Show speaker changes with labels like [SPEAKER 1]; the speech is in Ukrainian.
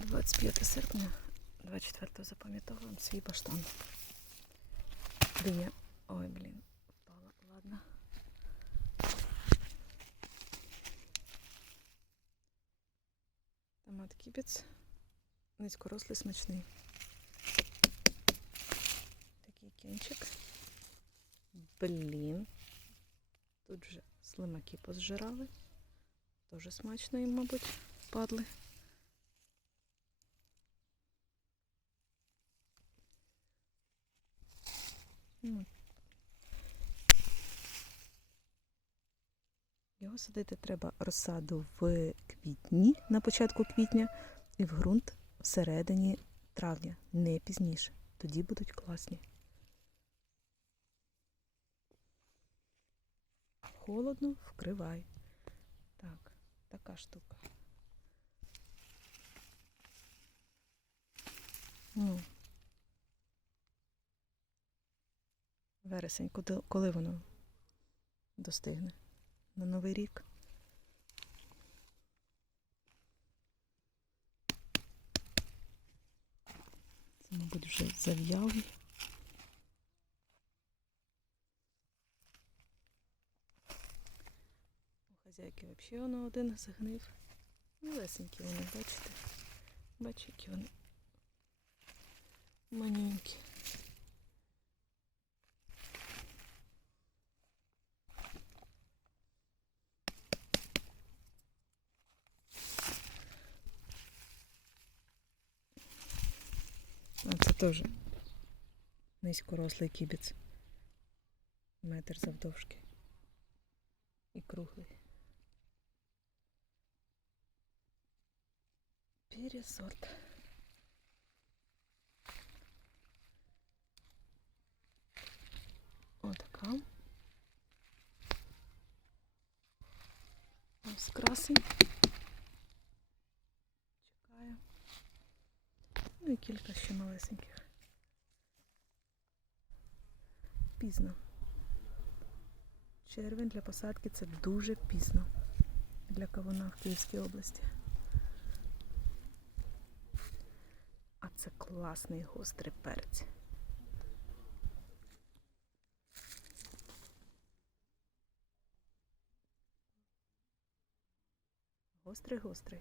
[SPEAKER 1] 25 серпня, 24-го запам'ятовуємо свій баштан. Диня. Ой, блін, впала. Ладно. Томат кібець. Низькорослий смачний. Такий кінчик. Блін. Тут же слимаки позжирали. Тоже смачно їм, мабуть, падли. Його садити треба розсаду в квітні, на початку квітня, і в ґрунт всередині травня, не пізніше. Тоді будуть класні. Холодно, вкривай. Так, така штука. Ну. Вересень, коли, коли воно достигне? На Новий рік. Це, мабуть, вже зав'ялий. У хазяйки взагалі воно один згнив. Малесенькі вони, бачите? Бачите, які вони манюнькі. Теж низькорослий кібець. Метр завдовжки. І круглий. Пересорт. Отака. Ось красень. Ну і кілька ще малесеньких. Пізно. Червень для посадки це дуже пізно для кавуна в Київській області. А це класний гострий перець. Гострий, гострий.